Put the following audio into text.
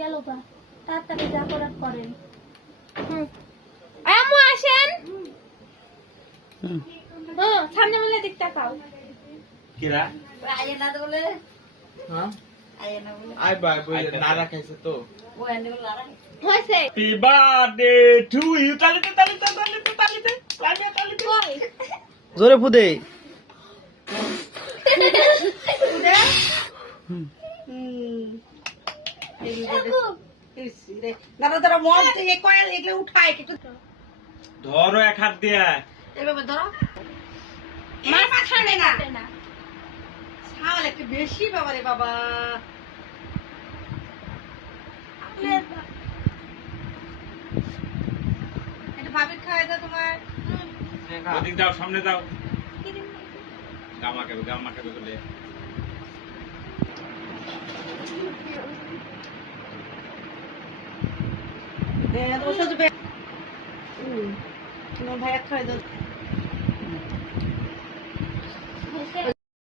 গেল গা, তাড়াতাড়ি যা করার করেন। আম্মু আসেন। সামনে মিলে দিকটা পাও কিরা আয় না বলে হ্যাঁ আয় না বলে আই বাই বই না রাখাইছে তো ও এনে বলে লারা হইছে হ্যাপি বার্থডে টু ইউ তালিতে কই জোরে ফুদে দাদা মন থেকে কয়েল এগুলো উঠায় কিছু ধরো এক হাত দিয়া এভাবে ধরো মাছ খাবে না ছাল একটু বেশি বাবা রে বাবা এটা ভাবি খায় দাও তোমার ওদিক দাও সামনে দাও গামা খাবে বলে তোমার ভাইয়া খায় দাও